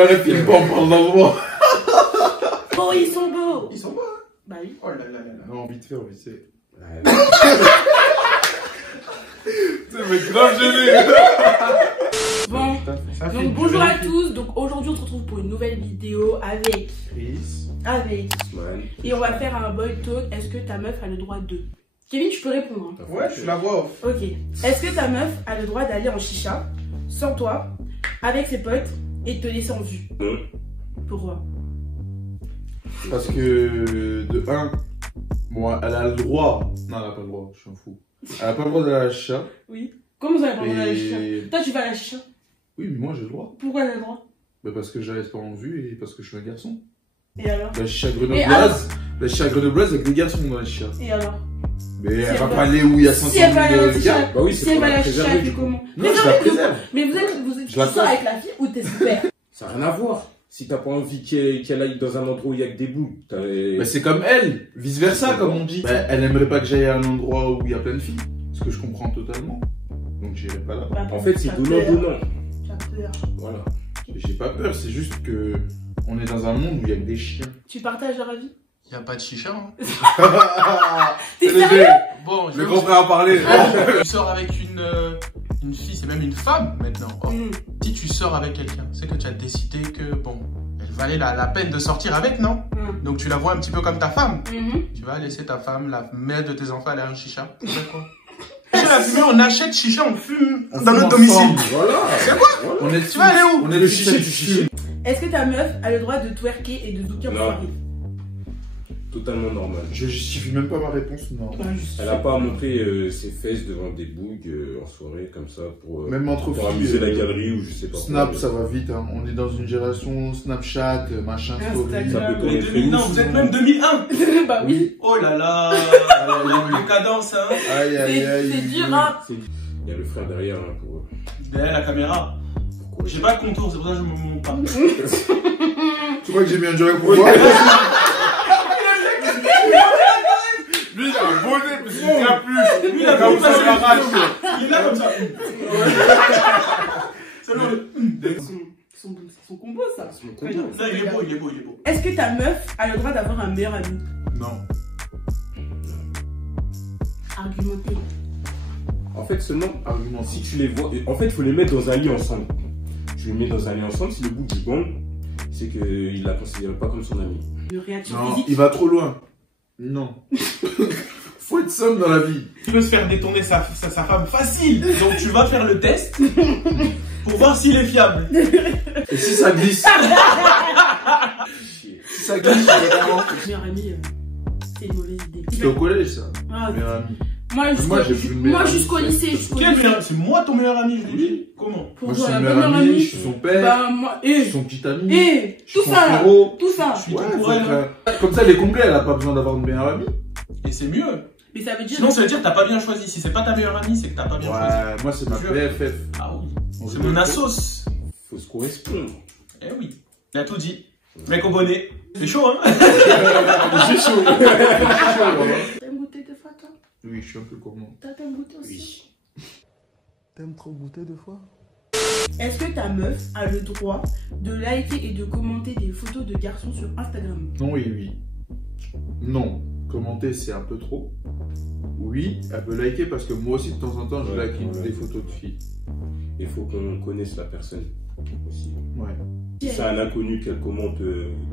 la réplique, on parle d'endroit. Oh, ils sont beaux. Ils sont beaux, hein? Bah oui. Oh là là là là. Non, vite fait. C'est mais grave gêné. Bon, Ça fait donc bonjour à durer. tous. Donc aujourd'hui, on se retrouve pour une nouvelle vidéo avec. Et on va faire un boy talk. Est-ce que ta meuf a le droit de. Kevin, tu peux répondre. Hein. Ouais, je la vois. Ok. Est-ce que ta meuf a le droit d'aller en chicha, sans toi, avec ses potes, et de te laisser en vue? Non. Pourquoi? Parce que, de 1, bon, elle a le droit. Non, elle a pas le droit, je suis un fou. Elle a pas le droit d'aller à la chicha. Oui. Comment vous avez pas le droit d'aller à la chicha? Et... Toi, tu vas à la chicha. Oui, mais moi j'ai le droit. Pourquoi elle a le droit? Bah parce que je la laisse pas en vue et parce que je suis un garçon. Et alors? La chicha grenobloise, avec des garçons dans la chicha. Et alors? Mais Si elle elle va va- pas aller où il y a 500 Si elle va à la 000 chicha, gars. Bah oui, si c'est elle pour va à la la chicha, préserver, elle fait du coup. comment? Non, je la préserve. Mais vous Je la sors sors. avec la fille ou t'es super? Ça n'a rien à voir. Si t'as pas envie qu'elle aille dans un endroit où il y a que des boules, Bah c'est comme elle, vice versa comme on dit. Bah, elle aimerait pas que j'aille à un endroit où il y a plein de filles. Ce que je comprends totalement. Donc j'irai pas là. Bah, En fait, c'est t'as donnant-donnant. peur. T'as peur. Voilà. J'ai pas peur, c'est juste que on est dans un monde où il y a que des chiens. Tu partages leur avis? Y a pas de chicha, hein. T'es C'est sérieux? léger. Bon, je Le vais grand frère a parlé. Tu sors avec une fille, c'est même une femme maintenant. Oh. Mm. Si tu sors avec quelqu'un, c'est que tu as décidé que, bon, elle valait la peine de sortir avec, non? Mm. Donc tu la vois un petit peu comme ta femme. Mhm. Tu vas laisser ta femme, la mère de tes enfants, aller à un chicha. Tu fais quoi? Chicha, la fumée, on achète chicha, on fume dans notre domicile. Voilà. C'est quoi? On est Tu vas aller où? On est le chicha du chicha. Est-ce que ta meuf a le droit de twerker et de zouker en Non. soirée? Totalement normal. Je justifie même pas ma réponse, non. Elle a pas à montrer ses fesses devant des bougs en soirée comme ça pour Même entre pour amuser filles. la galerie ou je sais pas. Snap, quoi. ça va vite. Hein. On est dans une génération Snapchat, machin, story. Instagram. Ça peut tourner très 2000, non, ouf. vous êtes même 2001. Bah oui. Oh là là. Décadence, hein. Aïe, aïe, aïe. C'est dur, hein. Il y a le frère derrière hein, pour. Derrière la caméra. Pourquoi J'ai pas de contour, c'est pour ça que je me montre pas. Tu crois que j'ai mis un direct pour toi? Lui, il a un bonnet, parce qu'il tient plus. Lui, il a Comme plus ça, parce on l'arrache. Il est là comme ça. C'est le... Son combo, ça. Son combo. Ça, il est beau, il est beau, il est beau. Est-ce que ta meuf a le droit d'avoir un meilleur ami? Non. Argumenter. En fait, seulement Argument. si tu les vois, en fait, il faut les mettre dans un lit ensemble. Tu les mets dans un lit ensemble, si le bout du bon, c'est qu'il la considère pas comme son ami. Une réaction Non, physique. il va trop loin. Non. Faut être somme dans la vie. Tu veux se faire détourner sa femme facile. Donc tu vas faire le test pour voir s'il est fiable. Et si ça glisse? Chier. Si ça glisse, c'est vraiment. Meilleur ami, c'est une mauvaise idée. C'était au collège, ça. Ah, Meilleur ami. moi, j'ai plus de meilleur ami. jusqu'au lycée, jusqu'au Quel lycée. meilleur? C'est moi ton meilleur ami, je l'ai dit. Comment? Moi, je Pourquoi suis la son meilleur meilleure ami, amie? je suis son père, Bah, moi, je suis son petit ami. je tout suis son ça, là. frérot. Tout ça. Je suis Ouais, tout pour faut elle. être, comme ça, elle est complète, elle a pas besoin d'avoir une meilleure amie. Et c'est mieux. Mais ça veut dire. Sinon, ça veut dire que t'as pas bien choisi. Si c'est pas ta meilleure amie, c'est que t'as pas bien choisi. Ouais, moi, c'est ma Sûr. BFF. Ah oui. On C'est se mon met- assos. Faut se correspondre. Eh oui. Il a tout dit. Mec au bonnet. C'est chaud, hein? C'est chaud. T'aimes goûter des fois, toi? Oui, je suis un peu gourmand. T'aimes goûter aussi? Oui. T'aimes trop goûter des fois? Est-ce que ta meuf a le droit de liker et de commenter des photos de garçons sur Instagram? Non, oui, oui. Non. Commenter, c'est un peu trop. Oui, elle peut liker parce que moi aussi, de temps en temps, je Ouais, like ouais. des photos de filles. Il faut qu'on connaisse la personne aussi. Ouais. Si c'est un inconnu qu'elle commente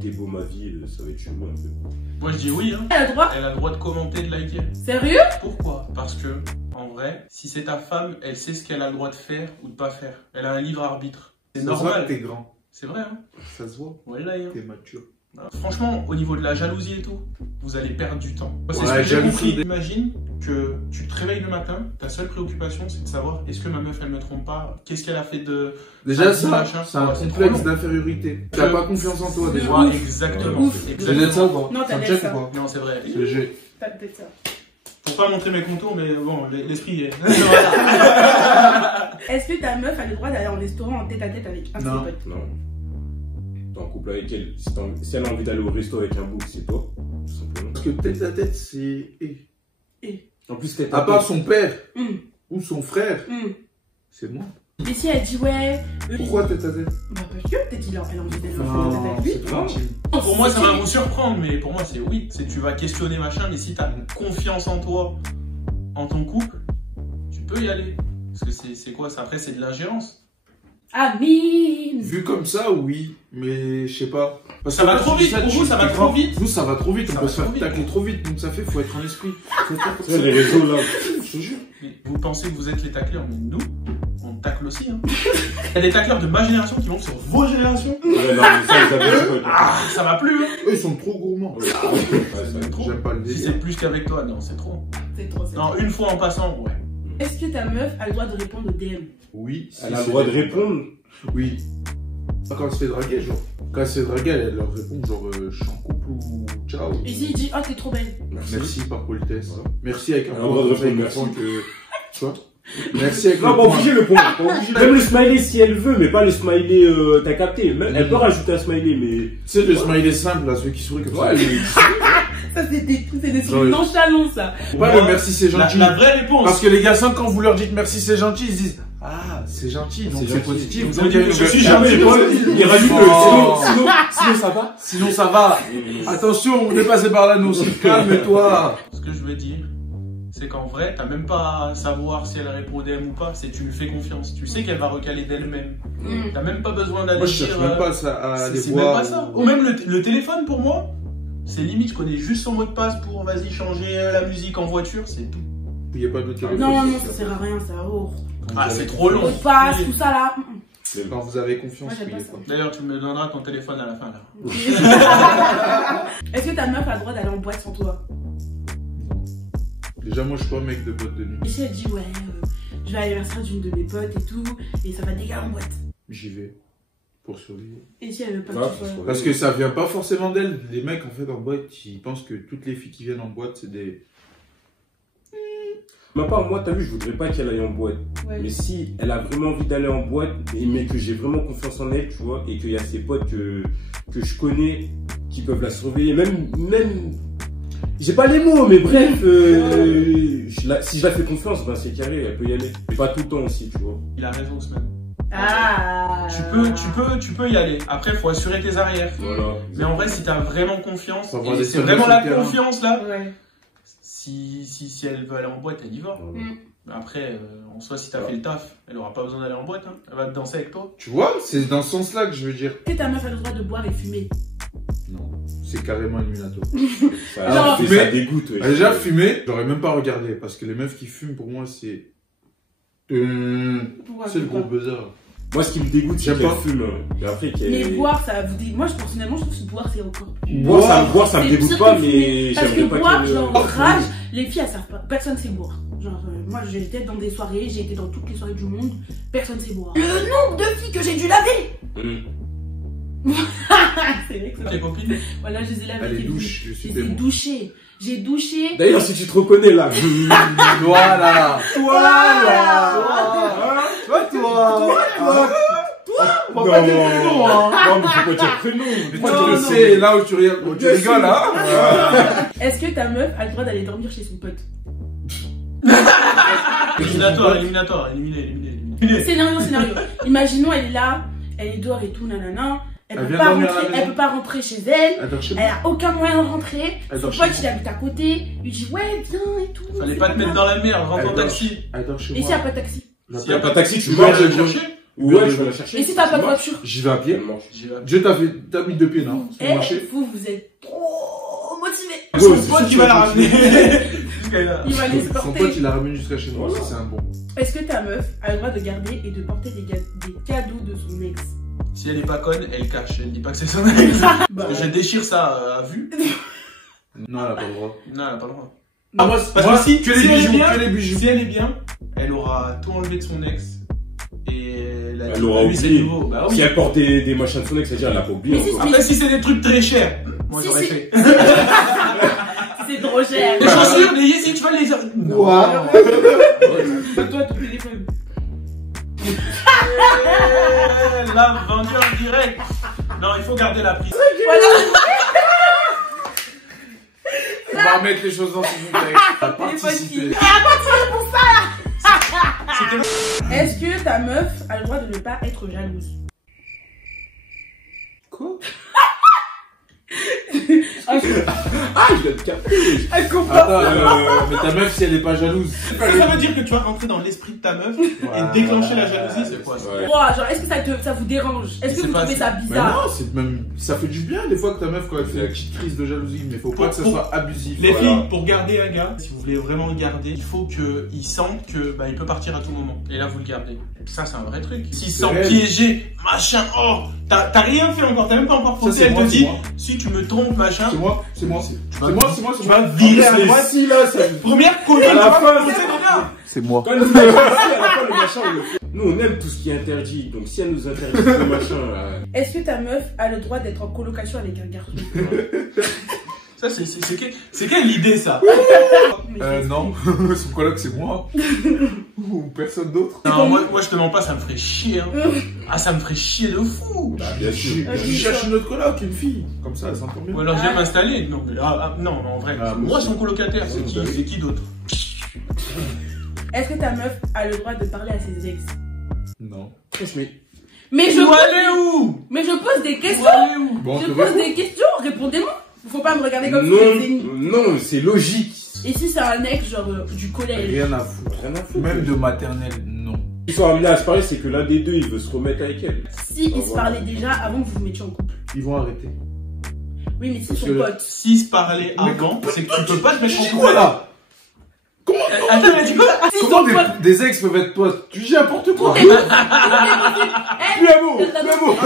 t'es beau ma vie, ça va être chelou un peu. Moi, je dis oui, hein. Elle a le droit? Elle a le droit de commenter, de liker. Sérieux? Pourquoi? Parce que, en vrai, si c'est ta femme, elle sait ce qu'elle a le droit de faire ou de pas faire. Elle a un libre arbitre. C'est Ça se voit normal. que t'es grand. C'est vrai, hein. Ça se voit. Voilà, hein. T'es mature. Franchement, au niveau de la jalousie et tout, vous allez perdre du temps. Moi, c'est Ouais, ce que j'ai jalousie. compris. Imagine que tu te réveilles le matin, ta seule préoccupation, c'est de savoir est-ce que ma meuf, elle me trompe pas? Qu'est-ce qu'elle a fait de... Déjà, Ça, ça, machin. c'est un Ouais, c'est complexe trop long. d'infériorité. T'as pas confiance en toi, déjà. Ouais, exactement. Ouf. Vous Exactement. êtes ça ou pas? Non, t'as Ça me dit check ça. ou pas? Non, c'est vrai. C'est léger. T'as peut-être ça. Pour pas montrer mes contours, mais bon, l'esprit est... Est-ce que ta meuf a le droit d'aller en restaurant en tête à tête avec un de ses Non. potes? Non. T'es en couple avec elle. Si elle a envie d'aller au resto avec un bouc, c'est toi. Tout simplement. Parce que tête à tête, c'est. En plus, tête À part son père Hum, ou son frère, hum. c'est moi. Et si elle dit ouais. Pourquoi tête à tête? Bah parce que peut-être elle a envie d'être Non, avec lui. c'est trop intime. Pour moi, ça va vous surprendre, mais pour moi, c'est oui. C'est tu vas questionner machin, mais si t'as confiance en toi, en ton couple, tu peux y aller. Parce que c'est quoi ça? Après, c'est de l'ingérence. Amine. Vu comme ça, oui, mais je sais pas. Parce Ça que va là, trop tu dis vite, ça, pour tu- vous, ça va tu trop vois, vite. Nous, ça va trop vite, Ça on va peut se trop faire vite. tacler trop vite, donc ça fait, faut être en esprit. Faut être pas comme Tu ça. sais, les réseaux là. Je te jure. Mais vous pensez que vous êtes les tacleurs, mais nous, on tacle aussi. Hein. Il y a des tacleurs de ma génération qui vont sur vos générations. Ouais, non, mais ça, vous avez Ah, ça va plus. Hein. Eux, ils sont trop gourmands. C'est trop. J'aime pas le Si délire. c'est plus qu'avec toi, non, c'est trop. C'est trop. Non, une fois en passant, ouais. Est-ce que ta meuf a le droit de répondre au DM? Oui. Elle a le droit de répondre. Oui. Quand elle se fait draguer, genre. Quand elle se fait draguer, elle leur répond genre je suis en couple ou ciao. Et s'il dit oh t'es trop belle? Merci par politesse. Ouais. Merci avec un Elle a le droit de conseil répondre qui merci. comprend que. Tu vois. Merci avec Non, le pas point. obligé le point. Pas obligé. Même le smiley si elle veut, mais pas le smiley, t'as capté. Même, elle peut rajouter un smiley, mais. Tu sais, le smiley simple, là, celui qui sourit comme ça. Ouais, Ça c'est des Genre, sourires nonchalants ça. Pas le merci, c'est gentil. La vraie réponse. Parce que les garçons, quand vous leur dites merci, c'est gentil, ils se disent ah, c'est gentil, donc C'est c'est gentil. positif. Vous Donc, avez il y a dit, une je suis ouverture. gentil. il rajoute Oh. sinon ça va. Sinon, ça va. Attention, on est passé par là, nous aussi. Calme-toi. Ce que je veux dire, c'est qu'en vrai, t'as même pas à savoir si elle répond au DM ou pas, c'est tu lui fais confiance. Tu sais qu'elle va recaler d'elle-même. T'as même pas besoin d'aller Moi, je dire. cherche même pas ça à aller C'est même voir. pas ça. Ou même le téléphone pour moi, c'est limite, je connais juste son mot de passe pour vas-y changer la musique en voiture, c'est tout. Il n'y a pas de téléphone. Non, non, ça sert à rien, ça. Oh. Ah, c'est trop long. Mot de passe, tout ça là. Quand vous avez confiance, Moi, j'aime oui, pas des ça. fois. D'ailleurs, tu me donneras ton téléphone à la fin là. Est-ce que ta meuf a le droit d'aller en boîte sans toi? Déjà, moi, je suis pas un mec de boîte de nuit. Et si elle dit ouais, je vais à l'anniversaire d'une de mes potes et tout, et ça va dégager en boîte. J'y vais. Pour survivre. Et si elle veut pas Ouais, que tu sois. Parce que ça vient pas forcément d'elle. Les mecs, en fait, en boîte, ils pensent que toutes les filles qui viennent en boîte, c'est des. Ma part, moi, t'as vu, je voudrais pas qu'elle aille en boîte. Ouais. Mais si elle a vraiment envie d'aller en boîte, mais que j'ai vraiment confiance en elle, tu vois, et qu'il y a ses potes que je connais qui peuvent la surveiller, même, j'ai pas les mots, mais bref, si je la fais confiance, ben c'est carré, elle peut y aller. Mais pas tout le temps aussi, tu vois. Il a raison, Semaine. Ah. Tu peux y aller. Après, faut assurer tes arrières. Voilà. Mais en vrai, si t'as vraiment confiance, Faut avoir et des c'est soldats vraiment sur la le terrain. confiance là, Ouais. si elle veut aller en boîte, elle y va. Voilà. Mais après, en soi, si t'as fait le taf, elle aura pas besoin d'aller en boîte. Hein. Elle va te danser avec toi. Tu vois, c'est dans ce sens-là que je veux dire. Est-ce que ta meuf a le droit de boire et fumer? Non, c'est carrément éliminatoire. Ça, Genre, ça mais- dégoûte. Ouais. Déjà, fumer, j'aurais même pas regardé. Parce que les meufs qui fument, pour moi, c'est. Pourquoi C'est le gros pas buzzer. Moi, ce qui me dégoûte, c'est J'aime qu'elle pas. fume. Mais après, qu'elle. Mais boire, ça vous dit. Moi, personnellement, je trouve que boire, c'est encore plus. Boire, ça me C'est dégoûte pire pas, que mais fumer. Parce que j'aimerais pas boire, qu'elle. genre, rage, les filles, elles savent pas. Personne sait boire. Genre, moi, j'ai été dans des soirées, j'ai été dans toutes les soirées du monde, personne sait boire. Le nombre de filles que j'ai dû laver! C'est vrai que Tes ça. copines. Voilà, je les ai lavées. Elle est j'ai douche, je dû- suis Je les ai témoin. douchées. J'ai douché. D'ailleurs, si tu te reconnais là. Voilà. Non, Pas dire prénom, hein. non, mais faut pas dire prénom. Moi, tu le sais, là où tu rigoles, hein. Est-ce que ta meuf a le droit d'aller dormir chez son pote? Éliminatoire, éliminé. Scénario. Imaginons, elle est là, elle est dehors et tout, nanana. Elle Elle peut vient pas dormir à la rentrer, maison. elle peut pas rentrer chez elle. Elle dort chez Elle moi. a aucun moyen de rentrer. Elle Son dort chez pote, moi. il habite à côté. Il dit ouais, viens et tout. Fallait c'est pas te mettre grave. dans la merde, rentre en Elle dort- taxi. Elle dort chez Et s'il moi. n'y a pas de taxi? S'il y a pas de taxi, tu Tu vas manges le le chercher. Ouais, je vais la chercher. Et si t'as pas de voiture? J'y vais à pied. J'y vais. Dieu t'as mis deux pieds, non? Sur le Eh, marché. vous êtes trop motivés. Son pote qui va la ramener. Jusqu'à là. Il va les Son porter. pote, il l'a ramené jusqu'à chez moi. Ça, c'est un bon. Est-ce que ta meuf a le droit de garder et de porter des cadeaux de son ex? Si elle est pas conne, elle cache. Elle dit pas que c'est son ex. Bah, Parce que je déchire ça à vue. Non, elle a pas le droit. Non, elle a pas le droit. Ah, moi, Parce moi, que si, que si les elle est bijoux, bien, que les bijoux. Si elle est bien, elle aura tout enlevé de son ex. Et Elle aura lui, c'est oublié. nouveau. Bah Si oui. elle porte des machins de son ex, c'est-à-dire elle l'a pas oublié. Mais si, encore. Après, si c'est des trucs très chers, moi Si, j'aurais si. fait. c'est trop cher. Les chaussures, les Yeezy, tu vas les. Non. Ouah. Toi, ton téléphone. Là, vendu en direct. Non, il faut garder la prise. On va remettre les choses dans son contexte. On va Téléphone participer. qui. Ah, pas tiré pour ça là. Est-ce que ta meuf a le droit de ne pas être jalouse? Quoi? Ah, je dois te capter. Elle comprend. Attends, mais ta meuf, si elle est pas jalouse. Ça veut dire que tu vas rentrer dans l'esprit de ta meuf et déclencher la jalousie, c'est quoi ça? Ouais. Wow, genre, est-ce que ça vous dérange? Est-ce que C'est vous pas trouvez ça Mais bizarre? non, c'est même. Ça fait du bien des fois que ta meuf, quand elle fait une petite crise de jalousie, mais faut pas que ça soit abusif. Les Voilà. filles, pour garder un gars, si vous voulez vraiment le garder, il faut qu'il sente que il peut partir à tout moment. Et là, vous le gardez. Ça, c'est un vrai truc. S'il se sent réel. piégé, machin, oh, t'as rien fait encore, t'as même pas encore Ça, posé, c'est elle moi, te c'est dit, moi. si tu me trompes, machin. C'est moi, c'est moi. Tu C'est vas virer Après, les- moi, si là, ça. Première colline, À la fin, c'est déjà. C'est moi. Quand nous avons à la fin, le machin, on le fait. Nous, on aime tout ce qui est interdit. Donc, si elle nous interdit le machin, Est-ce que ta meuf a le droit d'être en colocation avec un garçon? Ça, c'est quelle idée, ça? Non, son coloc, c'est moi. Ou personne d'autre. Non, moi, je te mens pas, ça me ferait chier, hein. Ah, ça me ferait chier de fou. bah, bien sûr. Je cherche une autre coloc, une fille. Comme ça, elle s'entend bien. Ou alors, je vais m'installer. Non, mais non, en vrai. Ah, moi, mais son colocataire, c'est bah oui. c'est qui d'autre? Est-ce que ta meuf a le droit de parler à ses ex? Non. Mais Tu je vas pose aller où? Mais je pose des Tu questions. vas aller où? Bon, Je te pose réponds. des questions. Répondez-moi. Faut pas me regarder comme si c'était une- Non, c'est logique. Et si c'est un ex genre du collège? Rien à foutre. Rien à foutre. Même de maternelle, non. Ils sont amenés à se parler, c'est que l'un des deux, il veut se remettre avec elle. Si ils se parlaient déjà avant que vous vous mettiez en couple. Ils vont arrêter. Oui, mais si Parce son que- pote. S'ils se parlaient avant, c'est que tu peux pas te mettre en couple. Voilà. Attends, elle a dit quoi? Si Comment son pote. des ex peuvent être toi? Tu dis n'importe quoi. Tout est possible. Eh, Plus un mot, plus un mot.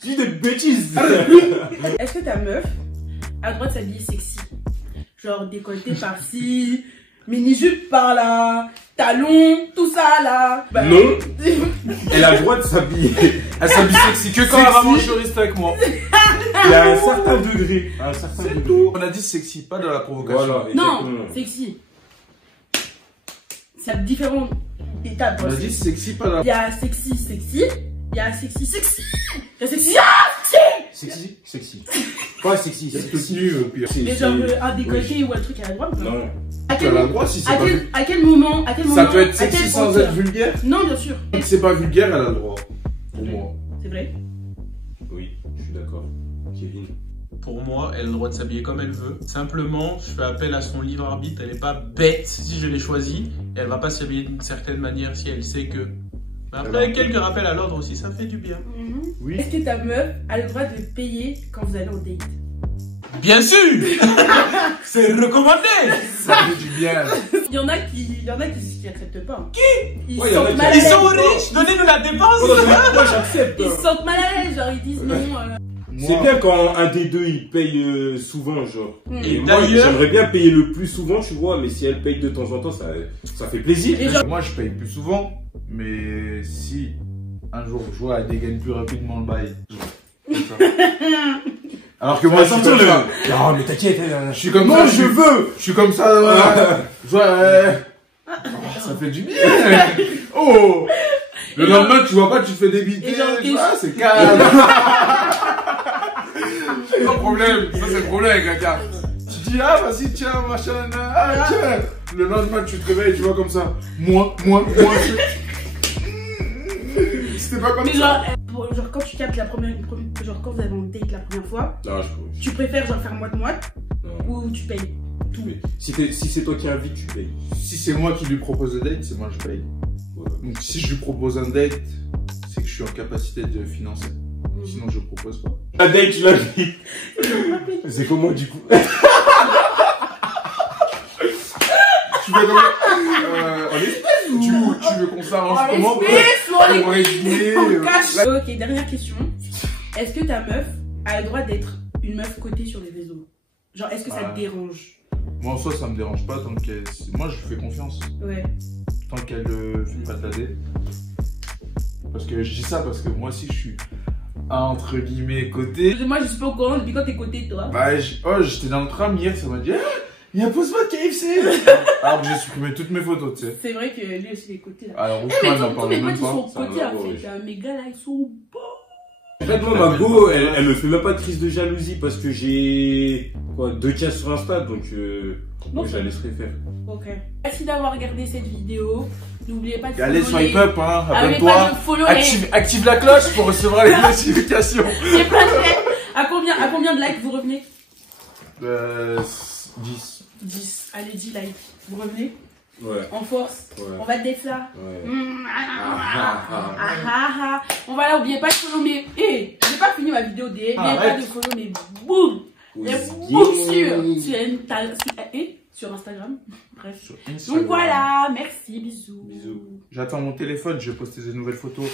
Tu dis des bêtises. Est-ce que ta meuf a le droit de s'habiller sexy? Genre décolleté par-ci, mini-jupe par-là, talons, tout ça là. Bah, Non. Elle a le droit de s'habiller. Elle s'habille sexy que quand elle va manger au reste avec moi. Il y a un certain degré. Un certain C'est degré. tout. On a dit sexy, pas de la provocation. Voilà, Non, exactement. sexy. C'est différentes étapes. On a quoi. dit sexy, pas de la. Il y a sexy, sexy. Il y a sexy, sexy. Il y a sexy. Sexy, sexy. Pas sexy, C'est sexy. tenu, pire. Mais genre un décolleté ou un truc à la droite. Non. À Tu quel, as le droit si c'est à pas quel, à quel moment, à quel moment, Ça peut être à sexy quelle sans hauteur? être vulgaire. Non, bien sûr. Si c'est pas vulgaire, elle a le droit. Pour moi. C'est vrai. Oui, je suis d'accord. Kevin. Pour moi, elle a le droit de s'habiller comme elle veut. Simplement, je fais appel à son libre arbitre. Elle est pas bête si je l'ai choisie. Et elle va pas s'habiller d'une certaine manière si elle sait que. Mais après, quelques rappels à l'ordre aussi, ça fait du bien. Oui. Est-ce que ta meuf a le droit de payer quand vous allez en date? Bien sûr. C'est recommandé. Ça fait du bien. Il y en a qui acceptent pas. Qui? Ils Ouais, il y en a sentent qui- mal à Ils l'aise. sont riches. Donnez-nous la dépense. Moi, j'accepte. Ils se sentent mal à l'aise, genre ils disent non. C'est bien quand un des deux il paye souvent, genre. Et Et moi d'ailleurs- j'aimerais bien payer le plus souvent, tu vois, mais si elle paye de temps en temps, ça fait plaisir. Et genre- Moi, je paye plus souvent. Mais si un jour je vois, elle dégaine plus rapidement le bail. Comme ça. Alors que moi, je suis Attention, comme ça. Non, mais t'inquiète, Je suis comme non, ça. je veux. Je suis comme ça. Je vois, oh, ça fait du bien. Oh. Le lendemain, tu vois pas, tu te fais débiter. Et genre, Tu vois, c'est calme. Pas de problème. Ça, c'est le problème, caca. Tu dis, ah, vas-y, tiens, machin, ah, tiens. Le lendemain, tu te réveilles, tu vois comme ça. Moi. C'était pas comme Mais ça. genre quand tu captes genre quand vous avez un date la première fois, Non, tu préfères genre faire moite-moite non. ou tu payes tout? Mais si c'est toi qui invites, tu payes. Si c'est moi qui lui propose un date, c'est moi je paye. Voilà. Donc si je lui propose un date, c'est que je suis en capacité de financer. Sinon je propose pas. La date, tu l'invites. C'est comment du coup? Tu veux en espèces ou tu veux qu'on s'arrange comment pour régler Ok, dernière question. Est-ce que ta meuf a le droit d'être une meuf cotée sur les réseaux? Genre, est-ce que ça te dérange? Moi en soi ça me dérange pas tant qu'elle... Moi je lui fais confiance. Ouais. Tant qu'elle fait pas t'aider. Parce que je dis ça parce que moi aussi je suis entre guillemets coté. Moi, je suis pas au courant depuis quand t'es coté, toi. Bah j'étais dans le tram hier, ça m'a dit il y a pose-moi de KFC. Alors que j'ai supprimé toutes mes photos, tu sais. C'est vrai que lui aussi, il est coté là. Alors Eh, Ousmane mais n'en tous parle mes potes, même ils sont pas. ça cotés va, en ouais. fait. Mes gars là, ils sont beaux. En fait, moi, ma go, elle me fait même pas de crise de jalousie parce que j'ai 2K sur Insta, donc moi, je la laisserai faire. Ok. Merci d'avoir regardé cette vidéo. N'oubliez pas de Allez, swipe up, hein, n'oubliez pas abonne-toi. de follow Active la cloche pour recevoir les notifications. les plein de likes. À combien de likes vous revenez? 10. 10. Allez, 10 likes. Vous revenez? Ouais. En force. Ouais. On va d'être là. Ouais. On va là, n'oubliez pas de follow mes. J'ai pas fini ma vidéo des. N'oubliez pas de follow mes boum. Les boum sur Instagram. Bref. Donc voilà, merci, bisous. J'attends mon téléphone, je vais poster de nouvelles photos.